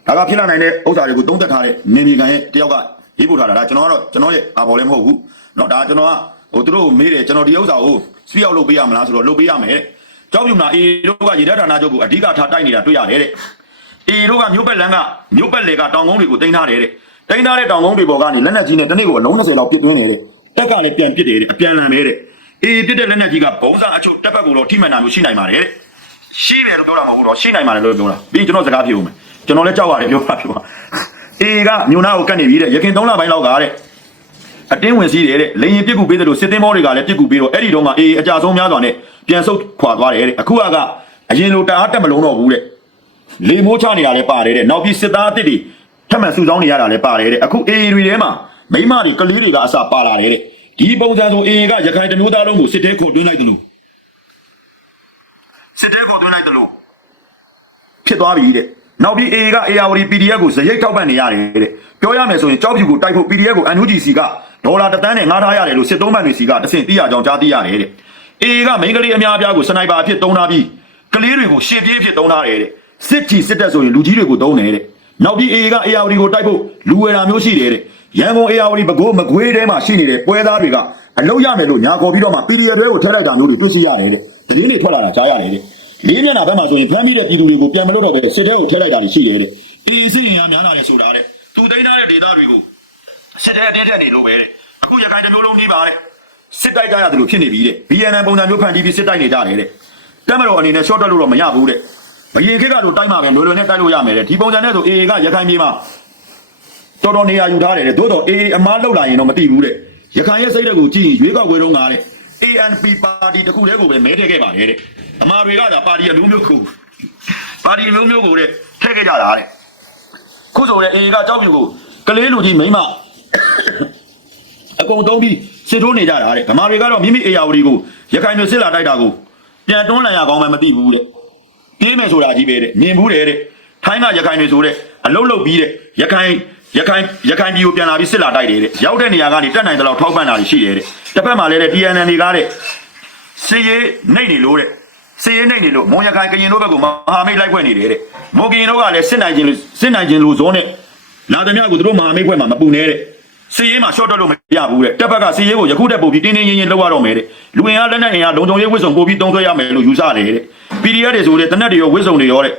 ဒါကဖြစ်လာနိုင်တဲ့ဥစ္စာတွေကိုသုံးသပ်ထားတဲ့နေမီကန်ရဲ့တယောက်ကရေးပို့ထားတာဒါကျွန်တော်ကတော့ကျွန်တော်ရဲ့အာဘော်လည်းမဟုတ်ဘူး နော်ဒါကျွန်တော်ကဟိုသူတို့မေးတယ်ကျွန်တော်ဒီဥစ္စာကိုစပြအောင်လုပ်ပေးရမလားဆိုတော့လုပ်ပေးရမယ်တဲ့ကြောက်ဖြူမှာအေတို့ကရေတပ်ဌာနချုပ်ကိုအဓိကထားတိုက်နေတာတွေ့ရတယ်တဲ့အေတို့ကမြို့ပက်လန်းကမြို့ပက်လေကတောင်ကုန်းတွေကိုတင်ထားတယ်တဲ့တင်ထားတဲ့တောင်ကုန်းတွေပေါ်ကနေလက်နက်ကြီးနဲ့တနေ့ကိုအလုံး20လောက်ပစ်သွင်းနေတဲ့တက်ကလည်းပြန်ပစ်တယ်တဲ့အပြန်လန်ပဲတဲ့အေပစ်တဲ့လက်နက်ကြီးကဘုံစားအချုပ်တက်ဘက်ကိုတော့ထိမှန်တာမျိုးရှိနိုင်ပါတယ်တဲ့ရှိတယ်လို့ပြောတာမဟုတ်ဘူးတော့ရှိနိုင်ပါတယ်လို့ပြောတာပြီးကျွန်တော်စကားပြောမယ်ကျွန်တော်လည်းကြောက်ရတယ်ပြောတာပြောတာအေကမြို့နာကိုကတ်နေပြီတဲ့ရခင်3လပိုင်းလောက်ကတဲ့ အတင်းဝင်စည်းတယ်တဲ့လေရင်ပြစ်ကူပေးတယ်လို့စစ်တင်းမောတွေကလည်းပြစ်ကူပေးတော့အဲ့ဒီတော့ကအေအကြဆုံးများစွာနဲ့ပြန်ဆုတ်ခွာသွားတယ်တဲ့အခုကအရင်လိုတအားတက်မလုံးတော့ဘူးတဲ့လေမိုးချနေတာလည်းပါတယ်တဲ့နောက်ပြီးစစ်သားအစ်စ်တွေထပ်မံစုဆောင်းနေရတာလည်းပါတယ်တဲ့အခုအေတွေထဲမှာမိမတွေကလေးတွေကအစပါလာတယ်တဲ့ဒီပုံစံဆိုအေကရခိုင်တမျိုးသားလုံးကိုစစ်တဲခုတ်တွင်းလိုက်တယ်လို့စစ်တဲခေါ်သွင်းလိုက်တယ်လို့ဖြစ်သွားပြီတဲ့နောက်ပြီး AA က ARD PDF ကိုဇရိတ်ထောက်ပံ့နေရတယ်တဲ့ပြောရမယ်ဆိုရင်ကြောက်ဖြူကိုတိုက်ဖို့ PDF ကို NUGC က ဒေါ်လာတစ်သန်းနဲ့ငားထားရတယ်လို့စစ်တုံးမှန်တွေစီကတဆင့်သိရကြောင်းကြားသိရတယ်တဲ့ AA ကမိန်းကလေးအများအပြားကိုစနိုက်ပါအဖြစ်တုံးထားပြီးကလေးတွေကိုရှေ့ပြေးအဖြစ်တုံးထားတယ်တဲ့စစ်ချီစစ်တက်ဆိုရင်လူကြီးတွေကိုတုံးတယ်တဲ့နောက်ပြီး AA က ARD ကိုတိုက်ဖို့လူဝယ်တာမျိုးရှိတယ်တဲ့ရန်ကုန် ARD ဘကိုးမကွေးထဲမှာရှိနေတဲ့ပွဲသားတွေကအလုတ်ရမယ်လို့ညာခေါ်ပြီးတော့မှ PDF တွေကိုထည့်လိုက်တာမျိုးတွေတွေ့ရှိရတယ်တဲ့သတင်းတွေထွက်လာတာကြားရတယ်တဲ့လေးမျက်နှာဘက်မှာဆိုရင်ဖမ်းမိတဲ့ပြည်သူတွေကိုပြန်မလို့တော့ပဲစစ်တဲကိုထည့်လိုက်တာရှိတယ်တဲ့။အေးစစ်ရင်ကများလာတယ်ဆိုတာတဲ့။သူသိမ်းထားတဲ့ဒေသတွေကိုစစ်တဲအတင်းထက်နေလို့ပဲတဲ့။ အခုရခိုင်တစ်မျိုးလုံးကြီးပါတဲ့။စစ်တိုက်ကြရတယ်လို့ဖြစ်နေပြီတဲ့။ BNN ပုံစံမျိုးဖန်တီးပြီးစစ်တိုက်နေကြတယ်တဲ့။တက်မတော်အနေနဲ့ short တက်လို့တော့မရဘူးတဲ့။ဘရင်ခေတ်ကတော့တိုက်မှာပဲလွယ်လွယ်နဲ့တိုက်လို့ရမယ်တဲ့။ဒီပုံစံနဲ့ဆို AA ကရခိုင်ပြည်မှာတော်တော်နေရာယူထားတယ်တဲ့။သို့တော့ AA အမားလောက်လာရင်တော့မသိဘူးတဲ့။ရခိုင်ရဲ့စိတ်ဓာတ်ကိုကြည့်ရင်ရွေးကောက်ပွဲတုန်းကတဲ့ ANP ပါတီတစ်ခုတည်းကိုပဲမဲထည့်ခဲ့ပါတယ်တဲ့အမာတွေကဒါပါတီအမျိုးမျိုးကိုပါတီအမျိုးမျိုးကိုတဲ့ထည့်ခဲ့ကြတာတဲ့ခုဆိုတဲ့ AA ကကြောက်ပြူကိုကလေးလူကြီးမိမ အကုန်တုံးပြီးစစ်ထိုးနေကြတာတဲ့ဓမ္မတွေကတော့မိမိအေယာဝတီကိုရခိုင်မျိုးစစ်လာတိုက်တာကိုပြန်တွန်းလှန်ရကောင်းမှမသိဘူးတဲ့ပြေးမယ်ဆိုတာကြီးပဲတဲ့မြင်ဘူးတဲ့တဲ့ထိုင်းကရခိုင်တွေဆိုတဲ့အလုတ်လုတ်ပြီးတဲ့ရခိုင်ရခိုင်ရခိုင်ပြည်ကိုပြန်လာပြီးစစ်လာတိုက်တယ်တဲ့ရောက်တဲ့နေရာကနေတက်နိုင်တဲ့လောက်ထောက်ပံ့တာတွေရှိတယ်တဲ့တစ်ဖက်မှာလည်းတဲ့ TNN တွေကတဲ့စီရေးနှိတ်နေလို့တဲ့စီရေးနှိတ်နေလို့မွန်ရခိုင်ကရင်တို့ဘက်ကမဟာမိတ်လိုက်ခွင့်နေတယ်တဲ့မွန်ကရင်တို့ကလည်းစစ်နိုင်ခြင်းလို့စစ်နိုင်ခြင်းလို့ဇောနဲ့လာသမျှကိုသူတို့မဟာမိတ်ခွင့်မှာမပူနေတဲ့ စီရေးမှာ short တက်လို့မရဘူးတဲ့တက်ဘက်ကစီရေးကိုယခုတက်ပို့ပြီးတင်းတင်းရင်းရင်းလောက်ရတော့မယ်တဲ့လူဝင်အားလက်နက်အင်အားလုံခြုံရေးဝစ်စုံပို့ပြီးတုံးသွဲရမယ်လို့ယူဆတယ်တဲ့ PDF တွေဆိုတဲ့တနက်တွေရောဝစ်စုံတွေရောတဲ့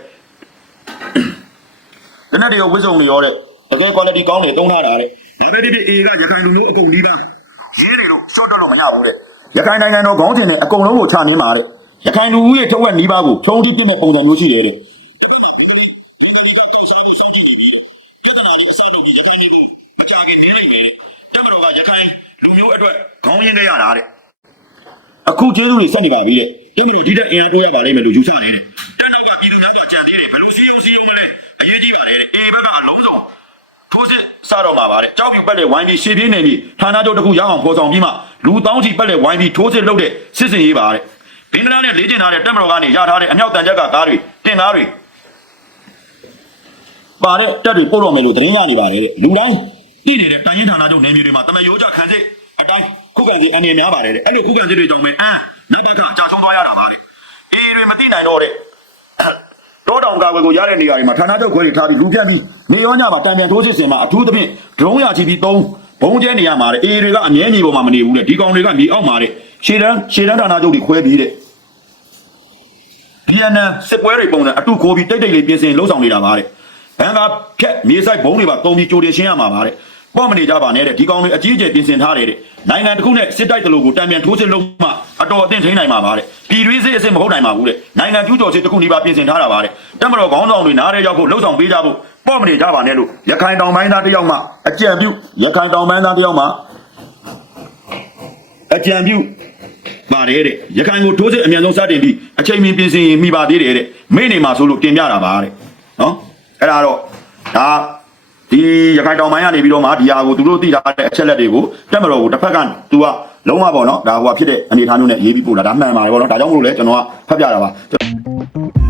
တနက်တွေရောဝစ်စုံတွေရောတဲ့တကယ် quality ကောင်းတယ်တုံးထားတာတဲ့ဒါပဲဒီဒီ A ကရခိုင်လူမျိုးအကုန်ပြီးသားရင်းနေလို့ short တက်လို့မရဘူးတဲ့ရခိုင်နိုင်ငံတော်ခေါင်းစဉ်နဲ့အကုန်လုံးကိုချနေမှာတဲ့ရခိုင်လူဦးရေထုတ်ဝက်နီးပါးကိုဖြုံးတိပြတဲ့ပုံစံမျိုးရှိတယ်တဲ့ ဒီနေ့ဒီကတောက်စားဖို့စောင့်ကြည့်နေပြီတဲ့ပြဿနာလေးအစားတော့ပြီးရခိုင်ပြည်သူမ ကြခင်နေနိုင်မယ်တဲ့တက်မတော်ကရခိုင်လူမျိုးအတွက်ခေါင်းရင်းခဲ့ရတာတဲ့အခုကျေးဇူးတွေဆက်နေပါပြီတဲ့တက်မတော်ဒီတဲ့အင်အားတိုးရပါလိမ့်မယ်လို့ယူဆနေတယ်တက်နောက်ကပြည်သူများကကြံသေးတယ်ဘယ်လိုစီးအောင်စီးအောင်လဲအရေးကြီးပါလေတဲ့အေဘက်ကအလုံးစုံထိုးစစ်စတော့မှာပါတဲ့ကြောက်ပြပက်လေဝိုင်းပြီးရှေ့ပြေးနေပြီဌာနချုပ်တစ်ခုရအောင်ဖော်ဆောင်ပြီးမှလူတောင်းချီပက်လေဝိုင်းပြီးထိုးစစ်လုပ်တဲ့စစ်စင်ရေးပါတဲ့ဘင်္ဂလားနဲ့လေးကျင်ထားတဲ့တက်မတော်ကနေရထားတဲ့အမြောက်တန်ချက်ကကားတွေတင်ကားတွေပါတဲ့တက်တွေပို့တော့မယ်လို့သတင်းရနေပါတယ်တဲ့လူတိုင်း သိနေတဲ့တိုင်းရင်းဌာနချုပ်နေမျိုးတွေမှာတမယိုးကြခံစစ်အတိုင်းခုခံစစ်အနေများပါတယ်တဲ့အဲ့ဒီခုခံစစ်တွေကြောင့်ပဲအာနတ်ဘက်ကကြာဆုံးသွားရတာပါတဲ့အေးတွေမသိနိုင်တော့တဲ့တော့တောင်ကာကွယ်ကိုရတဲ့နေရာတွေမှာဌာနချုပ်ခွဲတွေထားပြီးလူပြတ်ပြီးနေရောညမှာတံပြန်ထိုးစစ်စင်မှာအထူးသဖြင့်ဒရုန်းရချပြီးသုံးဘုံကျဲနေရမှာတဲ့အေးတွေကအမြဲညီပေါ်မှာမနေဘူးတဲ့ဒီကောင်တွေကမြေအောက်မှာတဲ့ရှေ့တန်းရှေ့တန်းဌာနချုပ်တွေခွဲပြီးတဲ့ BNN စစ်ပွဲတွေပုံစံအတူခိုးပြီးတိတ်တိတ်လေးပြင်ဆင်လှုပ်ဆောင်နေတာပါတဲ့ဘန်ကဖြက်မြေဆိုင်ဘုံတွေပါတုံပြီးကြိုတင်ရှင်းရမှာပါတဲ့ ပေါ့မနေကြပါနဲ့တဲ့ဒီကောင်တွေအကြီးအကျယ်ပြင်ဆင်ထားတယ်တဲ့နိုင်ငံတစ်ခုနဲ့စစ်တိုက်တလို့ကိုတံပြန်ထိုးစစ်လုံးမှအတော်အသင့်ထိန်းနိုင်မှာပါတဲ့ပြည်တွင်းစစ်အစစ်မဟုတ်နိုင်ပါဘူးတဲ့နိုင်ငံကျူးကျော်စစ်တစ်ခုနေပါပြင်ဆင်ထားတာပါတဲ့တက်မတော်ခေါင်းဆောင်တွေနားရဲရောက်ဖို့လှုပ်ဆောင်ပေးကြဖို့ပေါ့မနေကြပါနဲ့လို့ရခိုင်တောင်ပိုင်းသားတစ်ယောက်မှအကြံပြုရခိုင်တောင်ပိုင်းသားတစ်ယောက်မှအကြံပြုပါတယ်တဲ့ရခိုင်ကိုထိုးစစ်အမြန်ဆုံးစတင်ပြီးအချိန်မီပြင်ဆင်ရင်မိပါသေးတယ်တဲ့မိနေမှာဆိုလို့တင်ပြတာပါတဲ့နော်အဲ့ဒါတော့ဒါ ဒီရခိုင်တောင်ပိုင်းကနေပြီးတော့မှဒီဟာကိုသူတို့သိထားတဲ့အချက်လက်တွေကိုတက်မတော်ကိုတစ်ဖက်ကသူကလုံးဝပေါ့နော်ဒါဟိုကဖြစ်တဲ့အနေအထားမျိုးနဲ့ရေးပြီးပို့လာဒါမှန်ပါတယ်ပေါ့နော်ဒါကြောင့်မလို့လဲကျွန်တော်ကဖတ်ပြတာပါ